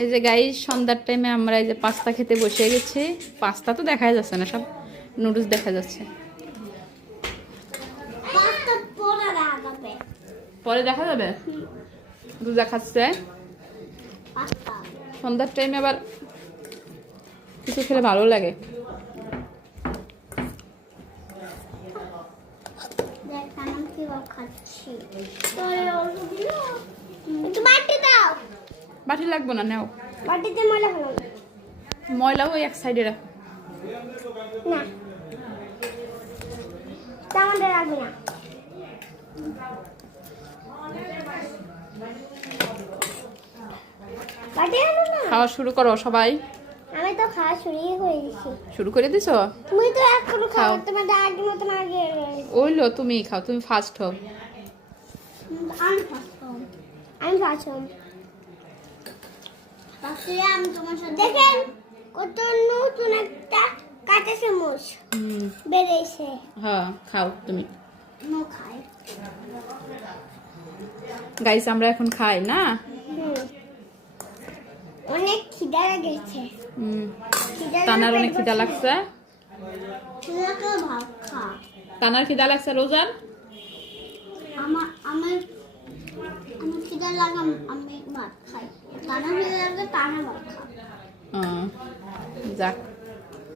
এই যে গাইস সন্ধ্যার টাইমে আমরা এই যে পাস্তা খেতে বসে গেছি। পাস্তা তো দেখাই যাচ্ছে না, সব নুডলস দেখা যাচ্ছে। পরে দেখা যাবে। রোজা খাচ্ছে সন্ধ্যার টাইমে, আবার কিছু খেলে ভালো লাগে। বাটি লাগবো না, নাও। বাটিতে ময়লা হলো ময়লা ওই এক সাইডে রাখ। না, আমাদের রাখবি না। বাটি আনো না। খাওয়া শুরু করো সবাই। আমি তো খাওয়া শুরুই করে দিছি। শুরু করে দিছো? তুমি তো এখনো খাও, খাও। তোমার আগে মতন আগে। ওইলো তুমি খাও, তুমি ফার্স্ট হও। আমি ফার্স্ট হম। আমি ফার্স্ট হম। তাহলে আমি তোমার সাথে দেখেন কত নতুন একটা কাঁচা চামচ বেরিয়েছে। হ্যাঁ খাও তুমি। নো খাই। গাইস আমরা এখন খাই না। অনেক খিদা লেগেছে। তানার অনেক খিদা লাগছে। খিদাকে ভাত খা। তানার খিদা লাগছে রোজান। আমার খিদা লাগে, আমি ভাত খাই। তানা খিদা লাগে, তানা ভাত খা। যাক